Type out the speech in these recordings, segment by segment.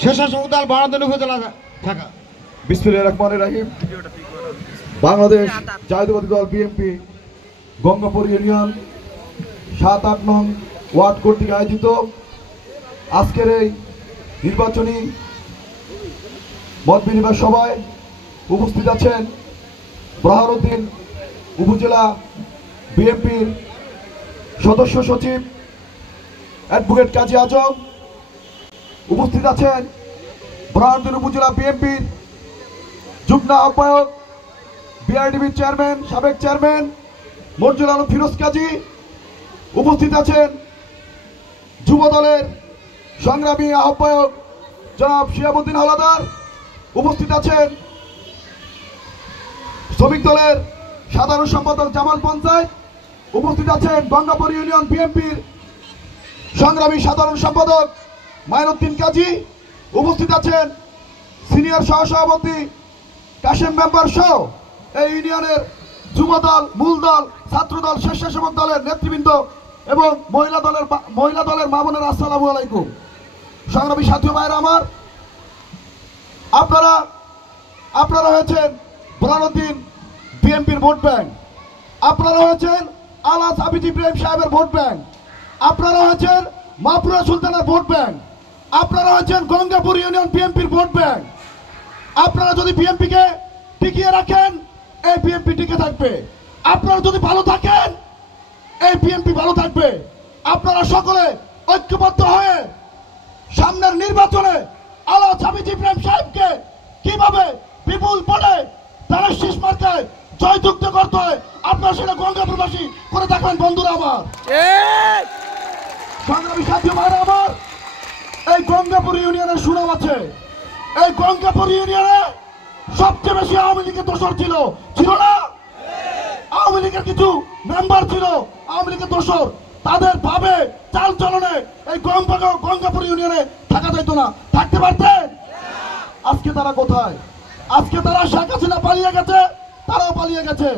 স্বেচ্ছাসেবক দল বারান্দন উপজেলা ঢাকা। বিসমিল্লাহির রহমানির রহিম। বাংলাদেশ জাতীয়তাবাদী দল বিএনপি গঙ্গাপুর ইউনিয়ন ৭-৮ নং ওয়ার্ড কর্তৃক আয়োজিত আজকের এই নির্বাচনী মত বিনিময় সভায় উপস্থিত আছেন বরহানুদ্দিন উপজেলা বিএনপির সদস্য সচিব অ্যাডভোকেট কাজী আজম, উপস্থিত আছেন বরহানুদ্দিন উপজেলা বিএনপির যুগ্ম আহ্বায়ক বিআরডিবির চেয়ারম্যান সাবেক চেয়ারম্যান মঞ্জুর আলম ফিরোজ কাজী, উপস্থিত আছেন যুব দলের সংগ্রামী আহ্বায়ক জনাব শিহাবুদ্দিন হাওলাদার, উপস্থিত আছেন শ্রমিক দলের সাধারণ সম্পাদক জামাল পঞ্চায়েত, উপস্থিত আছেন গঙ্গাপুর ইউনিয়ন বিএনপির সংগ্রামী সাধারণ সম্পাদক মাইনুদ্দিন কাজী, উপস্থিত আছেন সিনিয়র সহসভাপতি কাশেম মেম্বার সহ এই ইউনিয়নের যুব দল, মূল দল, ছাত্র দল, স্বেচ্ছাসেবক দলের নেতৃবৃন্দ এবং মহিলা দলের মা বোনেরা, আসসালামু আলাইকুম। সংগ্রামী সাথী ভাইরা আমার, আপনারা হয়েছেন বরহানুদ্দিন বিএনপির ভোট ব্যাংক, আপনারা হয়েছেন আলহাজ হাফিজ ইব্রাহিম সাহেবের ভোট ব্যাংক, আপনারা হয়েছেন মাহফুরা সুলতানের ভোট ব্যাংক, আপনারা হয়েছেন গঙ্গাপুর ইউনিয়ন বিএনপির ভোট ব্যাংক। আপনারা যদি বিএনপিকে টিকিয়ে রাখেন, এই বিএনপি টিকে থাকবে। আপনারা যদি ভালো থাকেন, এই বিএনপি ভালো থাকবে। আপনারা সকলে ঐক্যবদ্ধ হয়ে সামনের নির্বাচনে আলহাজ হাফিজ ইব্রাহিম সাহেবকে কিভাবে বিপুল ভোটে ধানের শীষ মার্কায় জয়যুক্ত করতে হয়, আপনারা সেটা গঙ্গাপুরবাসী করে দেখবেন। বন্ধুরা আমার, সংগ্রামী সাথী ভাইরা আমার, এই গঙ্গাপুর ইউনিয়নের সুনাম আছে। এই গঙ্গাপুর ইউনিয়নে সবচেয়ে বেশি আওয়ামী লীগের দোসর ছিল না? আওয়ামী লীগের কিছু মেম্বার ছিল আওয়ামী লীগের দোসর, তাদের ভাবে চাল চলনে এই গঙ্গাপুর ইউনিয়নে থাকা যেত না। থাকতে পারতেন? আজকে তারা কোথায়? আজকে তারা শেখ হাসিনা পালিয়ে গেছে, তারাও পালিয়ে গেছে।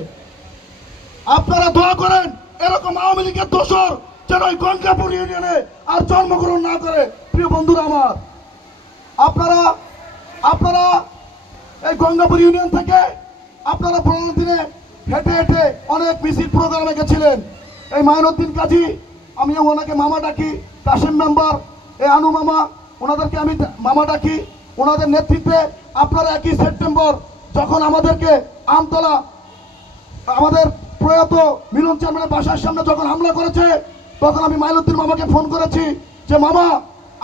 আপনারা দোয়া করেন এরকম আওয়ামী লীগের দোসর যেন এই গঙ্গাপুর ইউনিয়নে আর জন্মগ্রহণ না করে। প্রিয় বন্ধুরা আমার, আপনারা এই গঙ্গাপুর ইউনিয়ন থেকে আপনারা 15 দিনে হেঁটে হেঁটে অনেক মিছিল প্রোগ্রামে গেছিলেন। এই মাইনুদ্দিন কাজী, আমি ওনাকে মামা ডাকি, কাশেম মেম্বার, এই আনু মামা, ওনাদেরকে আমি মামা ডাকি। ওনাদের নেতৃত্বে আপনারা 1 সেপ্টেম্বর যখন আমাদেরকে আমতলা আমাদের প্রয়াত মিলন চেয়ারম্যানের বাসার সামনে যখন হামলা করেছে, তখন আমি মাইনুদ্দিন মামাকে ফোন করেছি যে মামা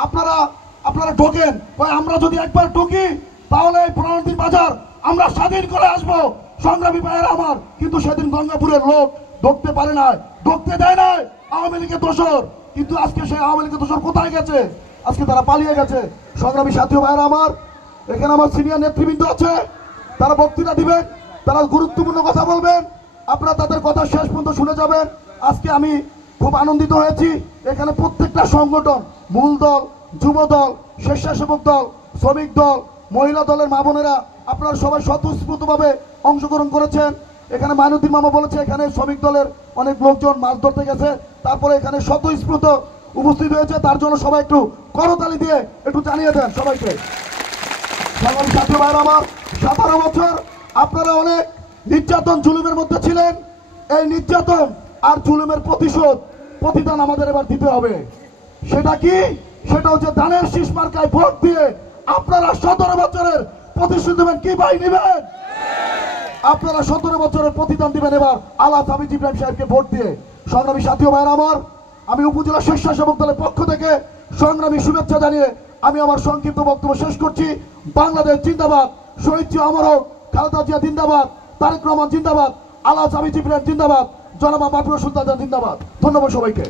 আপনারা ঢোকেন। আমরা যদি একবার ঢুকি তাহলে এই 15 দিন বাজার আমরা স্বাধীন করে আসবো। সংগ্রামী ভাইয়েরা আমার, কিন্তু সেদিন গঙ্গাপুরের লোক ঢুকতে পারে না, ঢুকতে দেয় না আওয়ামী লীগের দোসর। কিন্তু আজকে সেই আওয়ামী লীগের দোসর কোথায় গেছে? আজকে তারা পালিয়ে গেছে। সংগ্রামী সাথী ভাইয়েরা আমার, এখানে আমার সিনিয়র নেতৃবৃন্দ আছে, তারা বক্তৃতা দিবেন, তারা গুরুত্বপূর্ণ কথা বলবেন, আপনারা তাদের কথা শেষ পর্যন্ত শুনে যাবেন। আজকে আমি খুব আনন্দিত হয়েছি, এখানে প্রত্যেকটা সংগঠন, মূল দল, যুব দল, স্বেচ্ছাসেবক দল, শ্রমিক দল, মহিলা দলের মা বোনেরা, আপনারা সবাই স্বতঃস্ফূর্তভাবে অংশগ্রহণ করেছেন। এখানে মাইনুদ্দিন মামা বলেছে এখানে শ্রমিক দলের অনেক লোকজন মাছ ধরতে গেছে, তারপরে এখানে স্বতঃস্ফূর্ত উপস্থিত হয়েছে, তার জন্য সবাই একটু করতালি দিয়ে একটু জানিয়ে দেন সবাইকে। সাথী ভাইরা আমার, 17 বছর আপনারা অনেক নির্যাতন জুলুমের মধ্যে ছিলেন। এই নির্যাতন আর জুলুমের প্রতিদান আমাদের এবার দিতে হবে। সেটা কি? সেটা হচ্ছে ধানের শীষ মার্কায় ভোট দিয়ে আপনারা 17 বছরের প্রতিশোধ দেবেন। কি ভাই নেবেন? আপনারা 17 বছরের প্রতিদান দিবেন এবার আলহাজ হাফিজ ইব্রাহিম সাহেবকে ভোট দিয়ে। সংগ্রামী সাথী ভাইরা আমার, আমি উপজেলা স্বেচ্ছাসেবক দলের পক্ষ থেকে সংগ্রামী শুভেচ্ছা জানিয়ে আমি আমার সংক্ষিপ্ত বক্তব্য শেষ করছি। বাংলাদেশ জিন্দাবাদ, শহীদ জিয়া অমর হোক, খালেদা জিয়া জিন্দাবাদ, তারেক রহমান জিন্দাবাদ, আলহাজ হাফিজ ইব্রাহিম জিন্দাবাদ, জনাব মাহফুরা সুলতান জিন্দাবাদ। ধন্যবাদ সবাইকে।